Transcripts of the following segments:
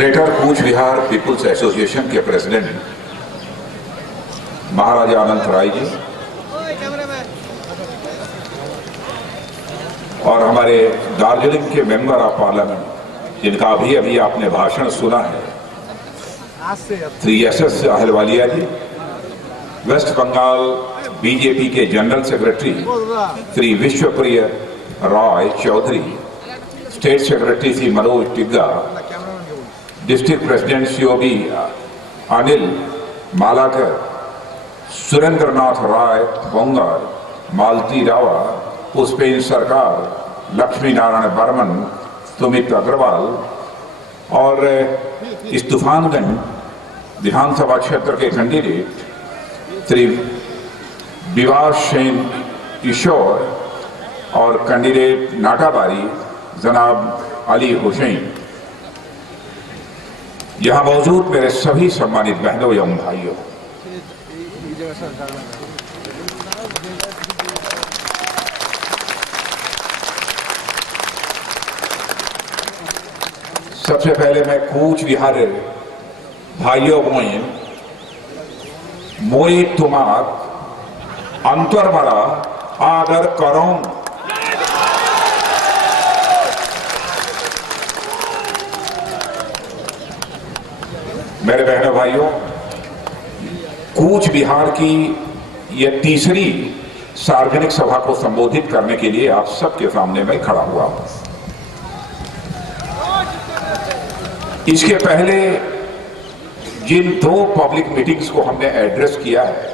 Greater Cooch Behar people's association के president महाराजा अनंत राय जी और हमारे दार्जिलिंग के मेंबर ऑफ पार्लियामेंट जिनका अभी अभी आपने भाषण सुना है, श्री एस अहलवालिया जी, वेस्ट बंगाल बीजेपी के general secretary Shri Vishwapriya Roy Chaudhary, state secretary Shri Manoj Tigga, district president Shri Anil Malakar, Surendranath Rai Bongar, Malati Rava, Pushpen Sarkar, Lakshmi Narayan Burman, Sumit Agarwal और इस तूफानगंज विधानसभा क्षेत्र के कैंडिडेट श्री विवास सेन किशोर और कैंडिडेट नाटाबारी जनाब अली हुसैन, यहां मौजूद मेरे सभी सम्मानित बहनों एवं भाइयों, सबसे पहले मैं कूच बिहार भाइयों बहन मोई तुमार अंतरमरा आदर करूं। मेरे बहनों भाइयों, कूच बिहार की यह तीसरी सार्वजनिक सभा को संबोधित करने के लिए आप सबके सामने मैं खड़ा हुआ हूं। इसके पहले जिन दो पब्लिक मीटिंग्स को हमने एड्रेस किया है,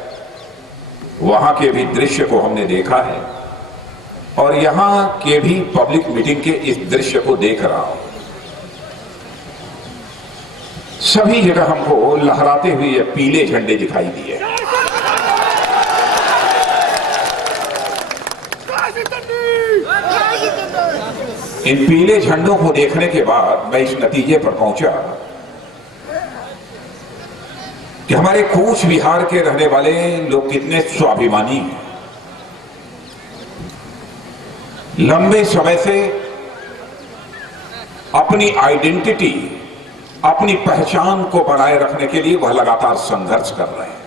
वहां के भी दृश्य को हमने देखा है और यहां के भी पब्लिक मीटिंग के इस दृश्य को देख रहा हूं। सभी जगह हमको लहराते हुए पीले झंडे दिखाई दिए। इन पीले झंडों को देखने के बाद मैं इस नतीजे पर पहुंचा कि हमारे कूच बिहार के रहने वाले लोग कितने स्वाभिमानी हैं। लंबे समय से अपनी आइडेंटिटी, अपनी पहचान को बनाए रखने के लिए वह लगातार संघर्ष कर रहे हैं।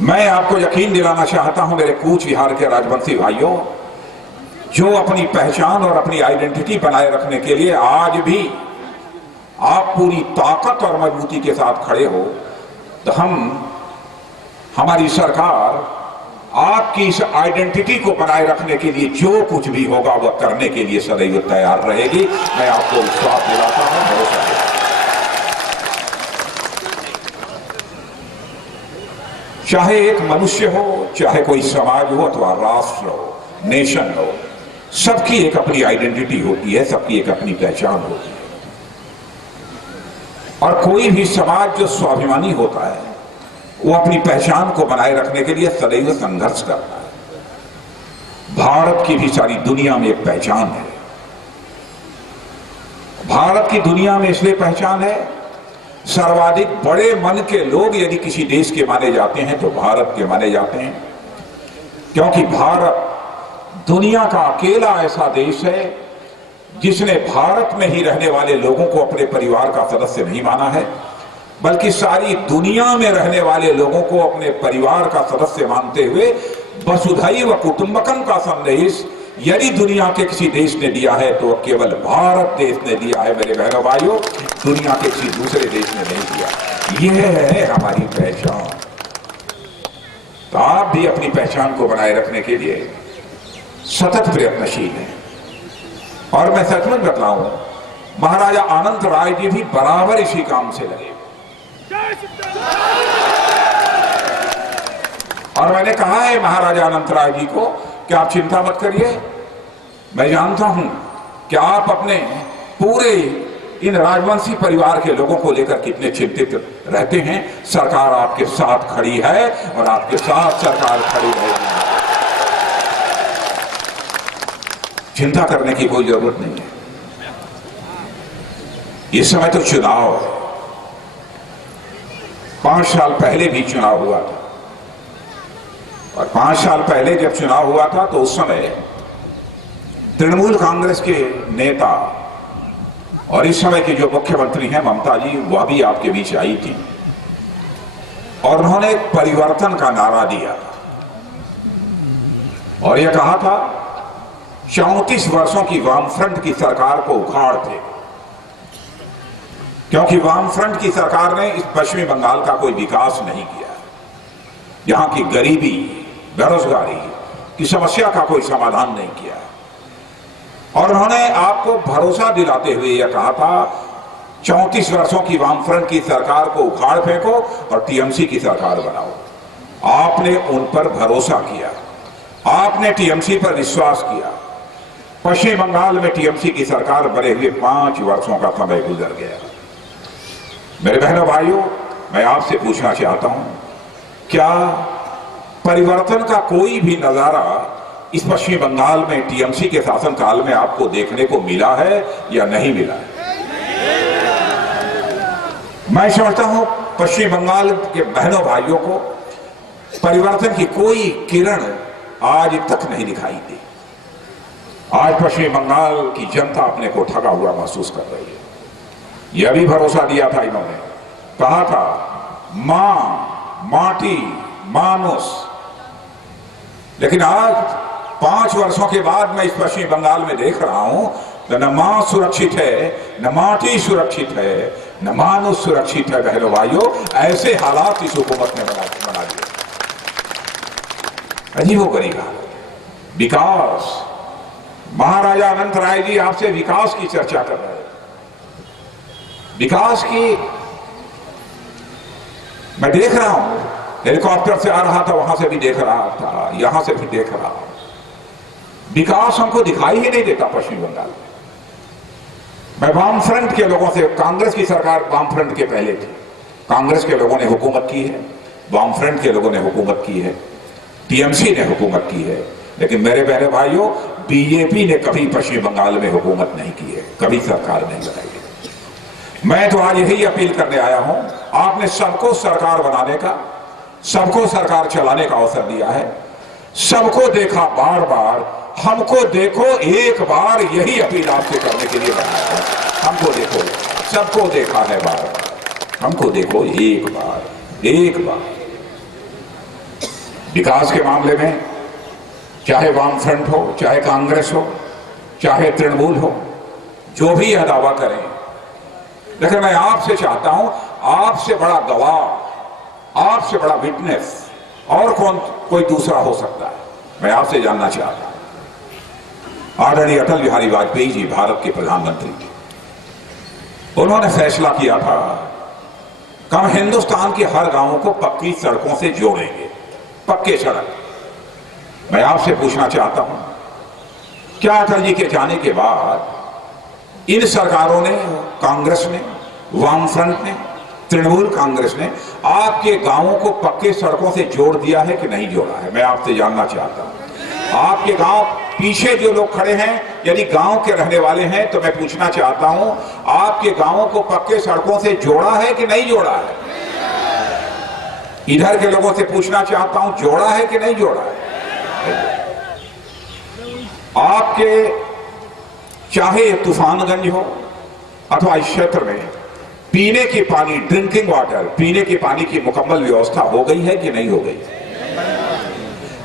मैं आपको यकीन दिलाना चाहता हूं मेरे कूच बिहार के राजवंशी भाइयों, जो अपनी पहचान और अपनी आइडेंटिटी बनाए रखने के लिए आज भी आप पूरी ताकत और मजबूती के साथ खड़े हो, तो हमारी सरकार आपकी इस आइडेंटिटी को बनाए रखने के लिए जो कुछ भी होगा वह करने के लिए सदैव तैयार रहेगी। मैं आपको विश्वास दिलाता हूं, भरोसा दिलाता हूं। चाहे एक मनुष्य हो, चाहे कोई समाज हो अथवा राष्ट्र हो, नेशन हो, सबकी एक अपनी आइडेंटिटी होती है, सबकी एक अपनी पहचान होती है। और कोई भी समाज जो स्वाभिमानी होता है वो अपनी पहचान को बनाए रखने के लिए सदैव संघर्ष करता है। भारत की भी सारी दुनिया में एक पहचान है। भारत की दुनिया में इसलिए पहचान है, सर्वाधिक बड़े मन के लोग यदि किसी देश के माने जाते हैं तो भारत के माने जाते हैं, क्योंकि भारत दुनिया का अकेला ऐसा देश है जिसने भारत में ही रहने वाले लोगों को अपने परिवार का सदस्य नहीं माना है, बल्कि सारी दुनिया में रहने वाले लोगों को अपने परिवार का सदस्य मानते हुए वसुधैव कुटुंबकम का संदेश यदि दुनिया के किसी देश ने दिया है तो केवल भारत देश ने दिया है। मेरे बहनों भाइयों, दुनिया के किसी दूसरे देश ने नहीं दिया। यह है हमारी पहचान। तो आप भी अपनी पहचान को बनाए रखने के लिए सतत प्रयत्नशील है। और मैं सचमुच बतलाऊं, महाराजा अनंत राय जी भी बराबर इसी काम से लगे। और मैंने कहा है महाराजा अनंत राय जी को कि आप चिंता मत करिए, मैं जानता हूं कि आप अपने पूरे इन राजवंशी परिवार के लोगों को लेकर कितने चिंतित रहते हैं। सरकार आपके साथ खड़ी है और आपके साथ सरकार खड़ी रहेगी। चिंता करने की कोई जरूरत नहीं है। इस समय तो चुनाव है, 5 साल पहले भी चुनाव हुआ था और 5 साल पहले जब चुनाव हुआ था तो उस समय तृणमूल कांग्रेस के नेता और इस समय की जो मुख्यमंत्री हैं ममता जी, वह भी आपके बीच आई थी और उन्होंने एक परिवर्तन का नारा दिया और यह कहा था 34 वर्षों की वामफ्रंट की सरकार को उखाड़ दे, क्योंकि वामफ्रंट की सरकार ने इस पश्चिमी बंगाल का कोई विकास नहीं किया। यहां की गरीबी, बेरोजगारी की समस्या का कोई समाधान नहीं किया और उन्होंने आपको भरोसा दिलाते हुए यह कहा था 34 वर्षों की वामफ्रंट की सरकार को उखाड़ फेंको और टीएमसी की सरकार बनाओ। आपने उन पर भरोसा किया, आपने टीएमसी पर विश्वास किया। पश्चिम बंगाल में टीएमसी की सरकार बने हुए 5 वर्षों का समय गुजर गया। मेरे बहनों भाइयों, मैं आपसे पूछना चाहता हूं, क्या परिवर्तन का कोई भी नजारा इस पश्चिम बंगाल में टीएमसी के शासनकाल में आपको देखने को मिला है या नहीं मिला है? मैं समझता हूं पश्चिम बंगाल के बहनों भाइयों को परिवर्तन की कोई किरण आज तक नहीं दिखाई दी। आज पश्चिम बंगाल की जनता अपने को ठगा हुआ महसूस कर रही है। यह भी भरोसा दिया था इन्होंने, कहा था मां, माटी, मानुस, लेकिन आज 5 वर्षों के बाद मैं इस पश्चिम बंगाल में देख रहा हूं न मां सुरक्षित है, न माटी सुरक्षित है, न मानुस सुरक्षित है। बहनों भाइयों, ऐसे हालात इस हुकूमत ने बना दिए। अजीबोगरीब हालत। विकास, महाराजा अनंत राय जी आपसे विकास की चर्चा कर रहे हैं। विकास की मैं देख रहा हूं, हेलीकॉप्टर से आ रहा था, वहां से भी देख रहा था, यहां से भी देख रहा हूं। विकास हमको दिखाई ही नहीं देता पश्चिम बंगाल में। मैं वामफ्रंट के लोगों से, कांग्रेस की सरकार वामफ्रंट के पहले थी, कांग्रेस के लोगों ने हुकूमत की है, वामफ्रंट के लोगों ने हुकूमत की है, टीएमसी ने हुकूमत की है, लेकिन मेरे बहने भाइयों, बीजेपी ने कभी पश्चिम बंगाल में हुकूमत नहीं की है, कभी सरकार नहीं बनाई है। मैं तो आज यही अपील करने आया हूं, आपने सबको सरकार बनाने का, सबको सरकार चलाने का अवसर दिया है, सबको देखा बार बार, हमको देखो एक बार, यही अपील आपसे करने के लिए बनाया है। हमको देखो, सबको देखा है बार बार, हमको देखो एक बार, एक बार। विकास के मामले में चाहे वामफ्रंट हो, चाहे कांग्रेस हो, चाहे तृणमूल हो, जो भी यह दावा करें, लेकिन मैं आपसे चाहता हूं, आपसे बड़ा गवाह, आपसे बड़ा विटनेस और कोई दूसरा हो सकता है? मैं आपसे जानना चाहता हूं। आदरणीय अटल बिहारी वाजपेयी जी भारत के प्रधानमंत्री थे, उन्होंने फैसला किया था कि हम हिंदुस्तान के हर गांव को पक्की सड़कों से जोड़ेंगे, पक्के सड़क। मैं आपसे पूछना चाहता हूं, क्या अटल जी के जाने के बाद इन सरकारों ने, कांग्रेस ने, वामफ्रंट ने, तृणमूल कांग्रेस ने आपके गांवों को पक्के सड़कों से जोड़ दिया है कि नहीं जोड़ा है? मैं आपसे जानना चाहता हूं। आपके गांव, पीछे जो लोग खड़े हैं, यदि गांव के रहने वाले हैं तो मैं पूछना चाहता हूं, आपके गांवों को पक्के सड़कों से जोड़ा है कि नहीं जोड़ा है? इधर के लोगों से पूछना चाहता हूं, जोड़ा है कि नहीं जोड़ा है? आपके चाहे तूफानगंज हो अथवा इस क्षेत्र में पीने के पानी, ड्रिंकिंग वाटर, पीने के पानी की मुकम्मल व्यवस्था हो गई है कि नहीं हो गई?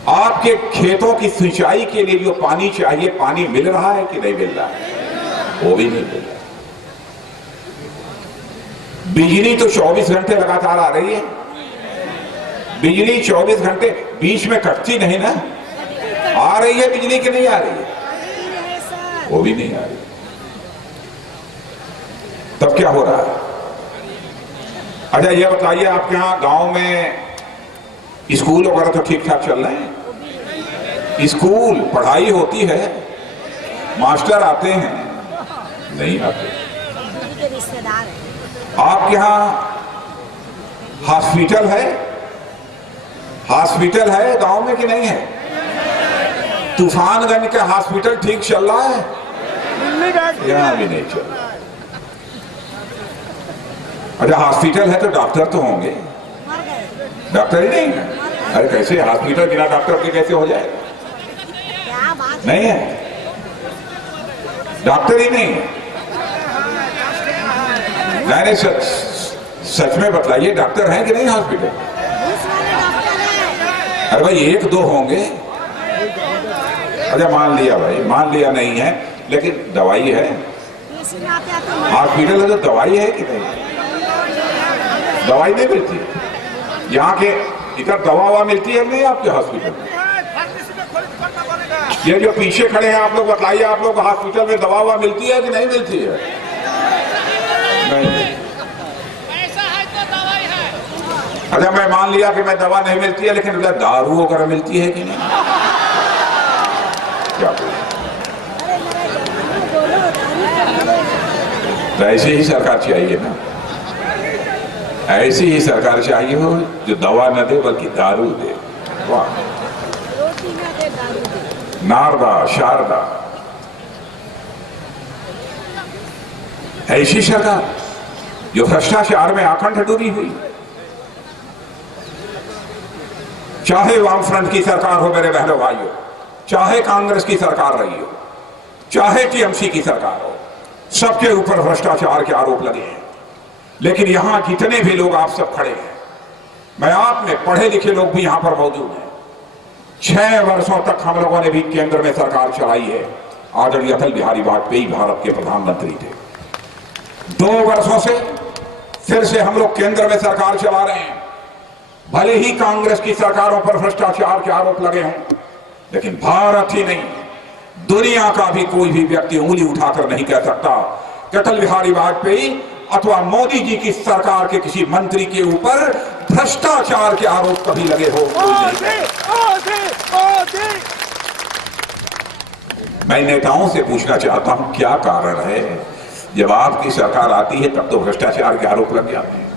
आपके खेतों की सिंचाई के लिए जो पानी चाहिए, पानी मिल रहा है कि नहीं मिल रहा है? वो भी नहीं मिल रहा। बिजली तो 24 घंटे लगातार आ रही है, बिजली 24 घंटे, बीच में कटती नहीं ना? आ रही है बिजली कि नहीं आ रही है? वो भी नहीं आ रही। तब क्या हो रहा है? अच्छा ये बताइए, आपके यहां गांव में स्कूल वगैरह तो ठीक ठाक चल रहे हैं? स्कूल, पढ़ाई होती है, मास्टर आते हैं? नहीं आते। आपके यहां हॉस्पिटल है? हॉस्पिटल है गांव में कि नहीं है? तूफानगंज का हॉस्पिटल ठीक चल रहा है? यहां भी नहीं चल रहा। अच्छा नहीं है तो डॉक्टर तो होंगे? डॉक्टर ही नहीं है? अरे कैसे हॉस्पिटल बिना डॉक्टर के कैसे हो जाएगा? नहीं है, डॉक्टर ही नहीं है। नहीं, सच में बतलाइए, डॉक्टर हैं कि नहीं हॉस्पिटल? अरे भाई 1-2 होंगे। अच्छा मान लिया भाई, मान लिया नहीं है, लेकिन दवाई है हॉस्पिटल है, तो दवाई है कि नहीं? दवाई नहीं मिलती यहाँ के, इधर दवा मिलती है नहीं आपके हॉस्पिटल में? ये जो पीछे खड़े हैं आप लोग बताइए, आप लोग हॉस्पिटल में दवा मिलती है कि नहीं मिलती है? नहीं। अच्छा मैं मान लिया कि मैं दवा नहीं मिलती है, लेकिन उधर दारू वगैरह मिलती है कि नहीं? क्या तो ऐसी ही सरकार चाहिए ना, ऐसी ही सरकार चाहिए हो जो दवा न दे बल्कि दारू दे। वाह, नारदा शारदा, ऐसी सरकार जो भ्रष्टाचार में आखंड डूबी हुई। चाहे वामफ्रंट की सरकार हो मेरे बहनों भाइयों, चाहे कांग्रेस की सरकार रही हो, चाहे टीएमसी की सरकार हो, सबके ऊपर भ्रष्टाचार के आरोप लगे हैं। लेकिन यहां जितने भी लोग आप सब खड़े हैं, मैं आप में पढ़े लिखे लोग भी यहां पर मौजूद हैं। 6 वर्षों तक हम लोगों ने भी केंद्र में सरकार चलाई है। आदरणीय अटल बिहारी वाजपेयी भारत के प्रधानमंत्री थे। 2 वर्षों से फिर से हम लोग केंद्र में सरकार चला रहे हैं। भले ही कांग्रेस की सरकारों पर भ्रष्टाचार के आरोप लगे हों, लेकिन भारत ही नहीं, दुनिया का भी कोई भी व्यक्ति उंगली उठाकर नहीं कह सकता कि अटल बिहारी वाजपेयी अथवा मोदी जी की सरकार के किसी मंत्री के ऊपर भ्रष्टाचार के आरोप कभी लगे हो। मैं नेताओं से पूछना चाहता हूं, क्या कारण है जब आपकी सरकार आती है तब तो भ्रष्टाचार के आरोप लग जाते हैं,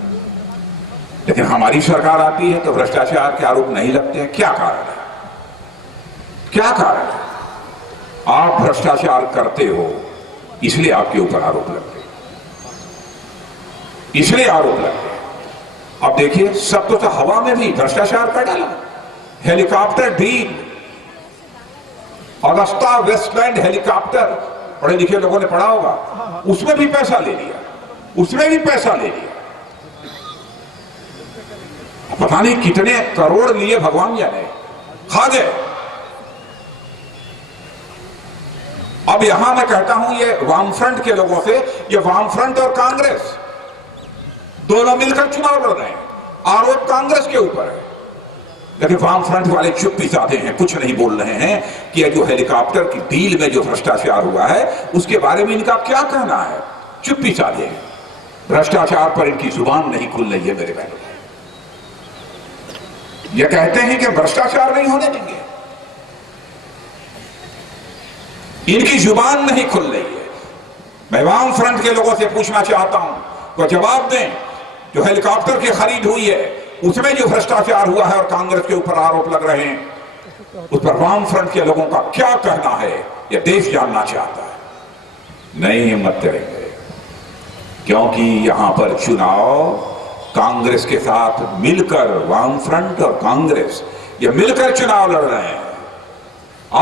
लेकिन हमारी सरकार आती है तो भ्रष्टाचार के आरोप नहीं लगते हैं? क्या कारण है? क्या कारण है? आप भ्रष्टाचार करते हो इसलिए आपके ऊपर आरोप लगते हैं, इसलिए आरोप लगते हैं। अब देखिए, सब तो हवा में भी भ्रष्टाचार कर डाला। Helicopter deal, Agusta Westland helicopter, पढ़े लिखे लोगों ने पढ़ा होगा, उसमें भी पैसा ले लिया, उसमें भी पैसा ले लिया। पता नहीं कितने करोड़ लिए भगवान जाने, खा गए। अब यहां मैं कहता हूं, ये वामफ्रंट के लोगों से, ये वामफ्रंट और कांग्रेस दोनों मिलकर चुनाव लड़ रहे हैं, आरोप कांग्रेस के ऊपर है, लेकिन वामफ्रंट वाले चुप्पी साधे हैं, कुछ नहीं बोल रहे हैं कि जो हेलीकॉप्टर की डील में जो भ्रष्टाचार हुआ है उसके बारे में इनका क्या कहना है। चुप्पी साधे हैं, भ्रष्टाचार पर इनकी जुबान नहीं खुल रही है मेरे बहनों। ये कहते हैं कि भ्रष्टाचार नहीं होने देंगे, इनकी जुबान नहीं खुल रही है। मैं वामफ्रंट के लोगों से पूछना चाहता हूं, तो जवाब दें, जो हेलीकॉप्टर की खरीद हुई है उसमें जो भ्रष्टाचार हुआ है और कांग्रेस के ऊपर आरोप लग रहे हैं, उस पर वामफ्रंट के लोगों का क्या कहना है, यह देश जानना चाहता है। नहीं हिम्मत करेंगे, क्योंकि यहां पर चुनाव कांग्रेस के साथ मिलकर, वामफ्रंट और कांग्रेस ये मिलकर चुनाव लड़ रहे हैं,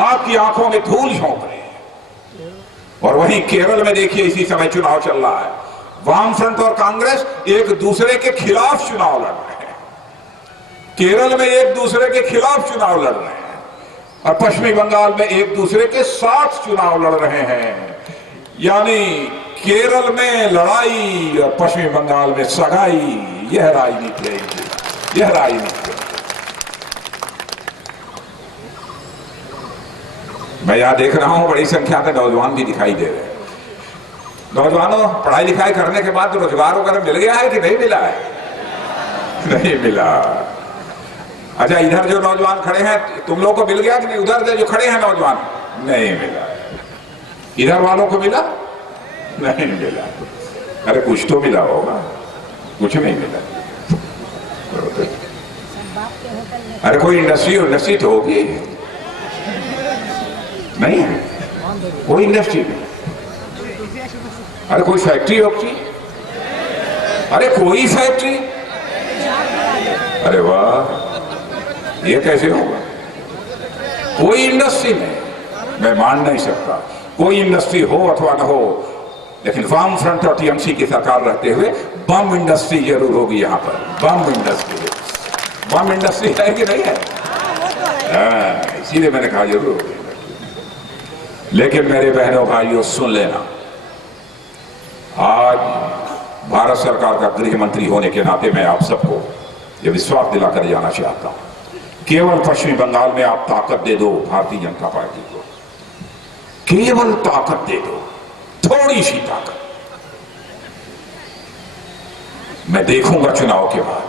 आपकी आंखों में धूल झोंक रहे हैं। और वहीं केरल में देखिए इसी समय चुनाव चल रहा है, वामफ्रंट और कांग्रेस एक दूसरे के खिलाफ चुनाव लड़ रहे हैं। केरल में एक दूसरे के खिलाफ चुनाव लड़ रहे हैं और पश्चिमी बंगाल में एक दूसरे के साथ चुनाव लड़ रहे हैं। यानी केरल में लड़ाई और पश्चिमी बंगाल में सगाई, यह राजनीति है, यह राजनीति है। मैं यहां देख रहा हूं बड़ी संख्या में नौजवान भी दिखाई दे रहे हैं। नौजवानों, पढ़ाई लिखाई करने के बाद रोजगार वगैरह मिल गया है कि नहीं मिला है? नहीं मिला। अच्छा, इधर जो नौजवान खड़े हैं तुम लोगों को मिल गया कि नहीं? उधर जो खड़े हैं नौजवान, नहीं मिला। इधर वालों को मिला? नहीं मिला। अरे कुछ तो मिला होगा, कुछ नहीं मिला। अरे कोई इंडस्ट्री तो होगी? नहीं, कोई इंडस्ट्री नहीं। अरे कोई फैक्ट्री होगी? अरे कोई फैक्ट्री? अरे वाह, ये कैसे होगा? कोई इंडस्ट्री नहीं, मैं मान नहीं सकता। कोई इंडस्ट्री हो अथवा न हो, लेकिन वाम फ्रंट और टीएमसी की सरकार रहते हुए बम इंडस्ट्री जरूर होगी यहां पर। बम इंडस्ट्री है कि नहीं है? इसीलिए मैंने कहा जरूर होगी। लेकिन मेरे बहनों भाइयों सुन लेना, आज भारत सरकार का गृह मंत्री होने के नाते मैं आप सबको यह विश्वास दिलाकर जाना चाहता हूं, केवल पश्चिमी बंगाल में आप ताकत दे दो भारतीय जनता पार्टी को, केवल ताकत दे दो, थोड़ी सी ताकत। मैं देखूंगा चुनाव के बाद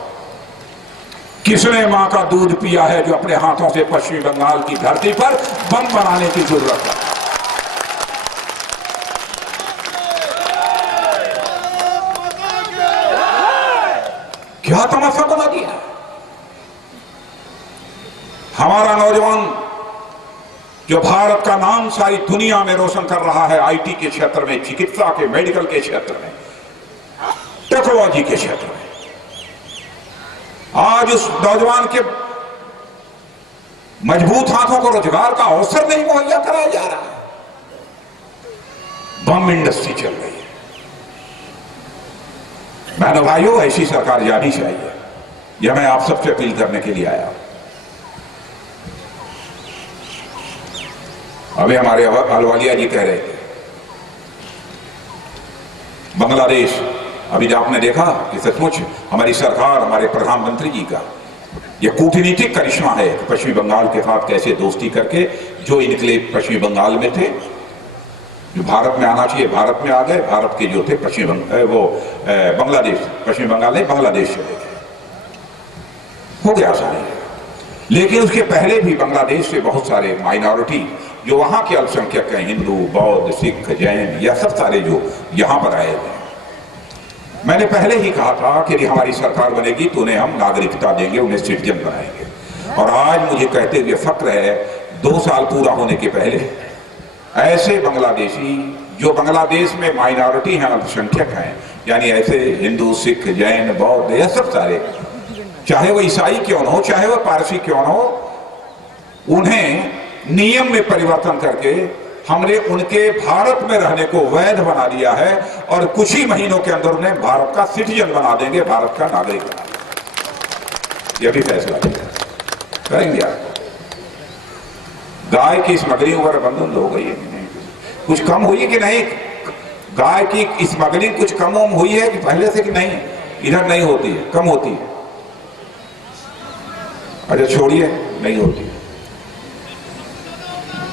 किसने मां का दूध पिया है जो अपने हाथों से पश्चिमी बंगाल की धरती पर बम बनाने की जरूरत है। क्या तमाशा बना दिया। हमारा नौजवान जो भारत का नाम सारी दुनिया में रोशन कर रहा है, आईटी के क्षेत्र में, चिकित्सा के, मेडिकल के क्षेत्र में, टेक्नोलॉजी के क्षेत्र में, आज उस नौजवान के मजबूत हाथों को रोजगार का अवसर नहीं मुहैया कराया जा रहा है। बम इंडस्ट्री चल रही है। बहनों भाइयों, ऐसी सरकार जानी चाहिए, यह मैं आप सबसे अपील करने के लिए आया। अभी हमारे अहलुवालिया जी कह रहे थे बांग्लादेश, अभी आपने देखा कि सचमुच हमारी सरकार, हमारे प्रधानमंत्री जी का यह कूटनीतिक करिश्मा है कि पश्चिमी बंगाल के साथ कैसे दोस्ती करके जो इनके पश्चिमी बंगाल में थे, जो भारत में आना चाहिए भारत में आ गए, भारत के जो थे बांग्लादेश, पश्चिमी बंगाल नहीं बांग्लादेश चले गए, हो गया सारे। लेकिन उसके पहले भी बांग्लादेश से बहुत सारे माइनॉरिटी जो वहां के अल्पसंख्यक हैं, हिंदू, बौद्ध, सिख, जैन, यह सब सारे जो यहां पर आए हैं, मैंने पहले ही कहा था कि हमारी सरकार बनेगी तो उन्हें हम नागरिकता देंगे, उन्हें सिटीजन बनाएंगे। और आज मुझे कहते हुए फक्र है, 2 साल पूरा होने के पहले ऐसे बांग्लादेशी जो बांग्लादेश में माइनॉरिटी हैं, अल्पसंख्यक हैं, यानी ऐसे हिंदू, सिख, जैन, बौद्ध, यह सब सारे, चाहे वो ईसाई क्यों न हो, चाहे वो पारसी क्यों न हो, उन्हें नियम में परिवर्तन करके हमने उनके भारत में रहने को वैध बना दिया है और कुछ ही महीनों के अंदर उन्हें भारत का सिटीजन बना देंगे, भारत का नागरिक बना देंगे। यह भी फैसला लिया करेंगे। आपको गाय की स्मगलिंग वगैरह बंद हो गई है, कुछ कम हुई है कि नहीं? गाय की स्मगलिंग कुछ कम हुई है कि पहले से कि नहीं? इधर नहीं होती है, कम होती है। अच्छा छोड़िए, नहीं होती है।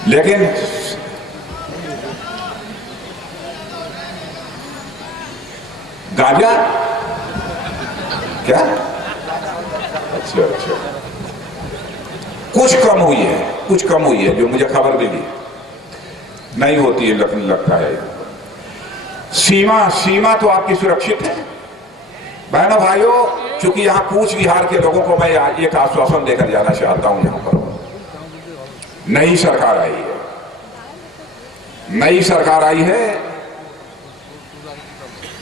लेकिन गांजा क्या? अच्छा, कुछ कम हुई है, कुछ कम हुई है, जो मुझे खबर मिली। नहीं होती है, लगता है। सीमा तो आपकी सुरक्षित है। बहनों भाइयों, चूंकि यहां कूच बिहार के लोगों को मैं एक आश्वासन देकर जाना चाहता हूं, यहां पर नई सरकार आई है, नई सरकार आई है,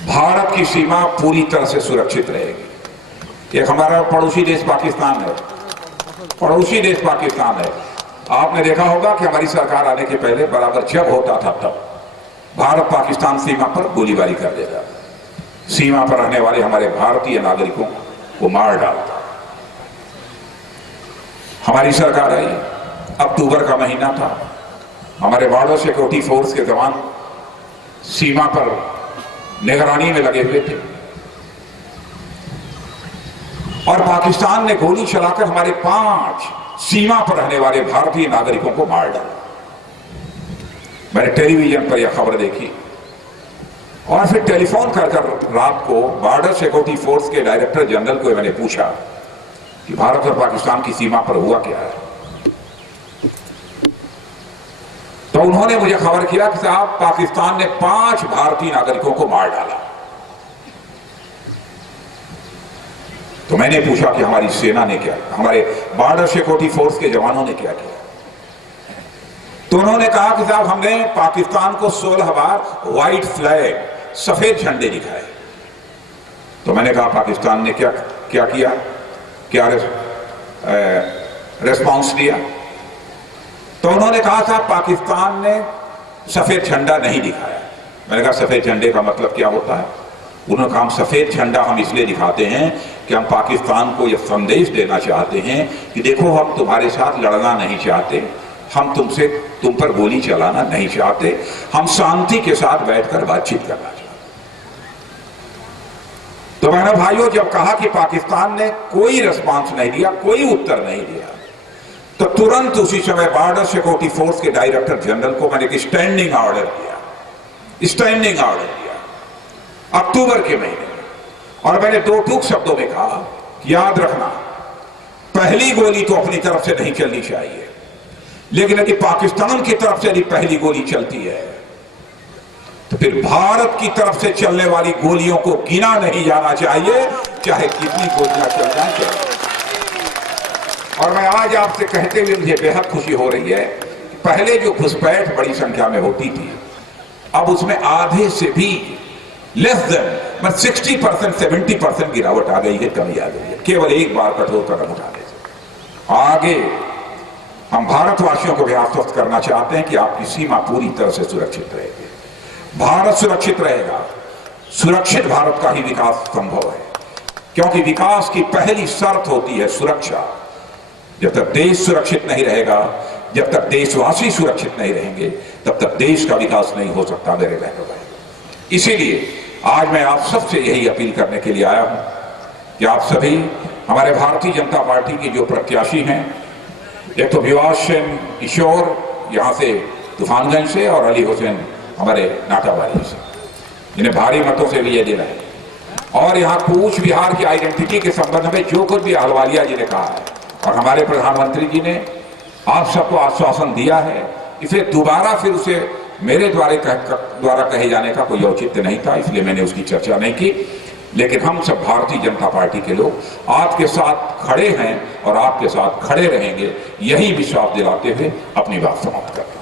भारत की सीमा पूरी तरह से सुरक्षित रहेगी। एक हमारा पड़ोसी देश पाकिस्तान है, पड़ोसी देश पाकिस्तान है। आपने देखा होगा कि हमारी सरकार आने के पहले बराबर जब होता था तब भारत पाकिस्तान सीमा पर गोलीबारी कर देता, सीमा पर रहने वाले हमारे भारतीय नागरिकों को मार डालता। हमारी सरकार आई, अक्टूबर का महीना था, हमारे बॉर्डर सिक्योरिटी फोर्स के जवान सीमा पर निगरानी में लगे हुए थे और पाकिस्तान ने गोली चलाकर हमारे 5 सीमा पर रहने वाले भारतीय नागरिकों को मार डाला। मैंने टेलीविजन पर यह खबर देखी और फिर टेलीफोन कर रात को बॉर्डर सिक्योरिटी फोर्स के डायरेक्टर जनरल को मैंने पूछा कि भारत और पाकिस्तान की सीमा पर हुआ क्या है। तो उन्होंने मुझे खबर किया कि साहब पाकिस्तान ने 5 भारतीय नागरिकों को मार डाला। तो मैंने पूछा कि हमारी सेना ने क्या, हमारे बॉर्डर सिक्योरिटी फोर्स के जवानों ने क्या किया। तो उन्होंने कहा कि साहब हमने पाकिस्तान को 16 बार व्हाइट फ्लैग, सफेद झंडे दिखाए। तो मैंने कहा पाकिस्तान ने क्या किया, क्या रेस्पॉन्स दिया? तो उन्होंने कहा था पाकिस्तान ने सफेद झंडा नहीं दिखाया, मैंने कहा सफेद झंडे का मतलब क्या होता है? उन्होंने कहा सफेद झंडा हम इसलिए दिखाते हैं कि हम पाकिस्तान को यह संदेश देना चाहते हैं कि देखो हम तुम्हारे साथ लड़ना नहीं चाहते, हम तुम पर गोली चलाना नहीं चाहते, हम शांति के साथ बैठकर बातचीत करना चाहते। तो मैंने भाइयों जब कहा कि पाकिस्तान ने कोई रिस्पांस नहीं दिया, कोई उत्तर नहीं दिया, तो तुरंत उसी समय बॉर्डर सिक्योरिटी फोर्स के डायरेक्टर जनरल को मैंने एक स्टैंडिंग ऑर्डर दिया अक्टूबर के महीने में, और मैंने दो टूक शब्दों में कहा याद रखना पहली गोली तो अपनी तरफ से नहीं चलनी चाहिए, लेकिन यदि पाकिस्तान की तरफ से यदि पहली गोली चलती है तो फिर भारत की तरफ से चलने वाली गोलियों को गिना नहीं जाना चाहिए, चाहे कितनी गोलियां चल जाए। और मैं आज आपसे कहते हुए मुझे बेहद खुशी हो रही है, पहले जो घुसपैठ बड़ी संख्या में होती थी, अब उसमें आधे से भी लेस देन 60% 70% गिरावट आ गई है, कमी आ गई है, केवल एक बार कठोर कदम उठाने से। आगे हम भारतवासियों को भी आश्वस्त करना चाहते हैं कि आपकी सीमा पूरी तरह से सुरक्षित रहेगी, भारत सुरक्षित रहेगा। सुरक्षित भारत का ही विकास संभव है, क्योंकि विकास की पहली शर्त होती है सुरक्षा। जब तक देश सुरक्षित नहीं रहेगा, जब तक देशवासी सुरक्षित नहीं रहेंगे, तब तक देश का विकास नहीं हो सकता मेरे बहनों भाई। इसीलिए आज मैं आप सबसे यही अपील करने के लिए आया हूं कि आप सभी हमारे भारतीय जनता पार्टी की जो प्रत्याशी हैं, एक तो विवास सेन किशोर यहाँ से तूफानगंज से, और अली हुसैन हमारे नाटावाली से, जिन्हें भारी मतों से विजय देना है, और यहाँ कूच बिहार की आइडेंटिटी के संबंध में जो कुछ भी अहलवालिया जी ने कहा है और हमारे प्रधानमंत्री जी ने आप सबको आश्वासन दिया है, इसे दोबारा फिर उसे मेरे द्वारा कहे जाने का कोई औचित्य नहीं था, इसलिए मैंने उसकी चर्चा नहीं की। लेकिन हम सब भारतीय जनता पार्टी के लोग आपके साथ खड़े हैं और आपके साथ खड़े रहेंगे, यही विश्वास दिलाते हुए अपनी बात समाप्त करते हैं।